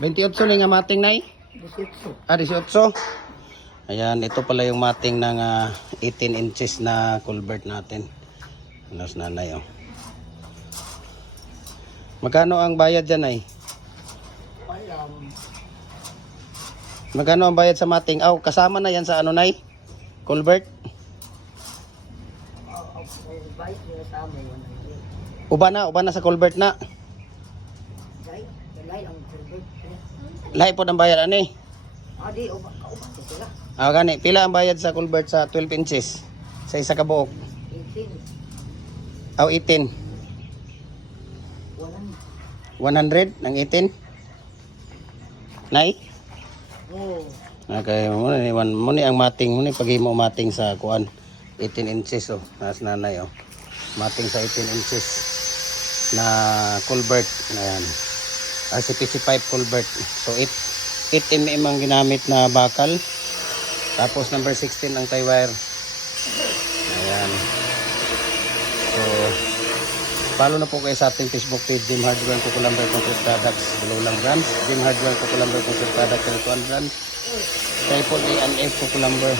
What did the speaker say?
28 na nga mating nay? 18. 18. Ayan, ito pala yung mating ng 18 inches na culvert natin. Alas nanay, oh. Magkano ang bayad dyan, ay? Magkano ang bayad sa mating? Aw, kasama na yan sa ano, nay? Culvert? Bayad nila sa amin. Uba na sa culvert na. Dalay ang culvert. Lahi po ng bayad, ani? Di, kaupat sila. Gani. Pila ang bayad sa culvert sa 12 inches? Sa isa ka buok? 18. Aw, 18. 100 ng 18? Nay? Oo. Okay, muna ang mating, muna paghimo mating sa kuan 18 inches, oh. Nas nanay, oh. Mating sa 18 inches na culvert. Ayan. RCPC pipe culvert. So 8 mm ang ginamit na bakal. Tapos number 16 ang tie wire. Ayan. So follow na po kayo sa ating Facebook page, Jim Hardware Kukulamber Concrete Products. Below lang brands, Jim Hardware Kukulamber Concrete Products, Teletuan brands. Triple A and F Kukulamber.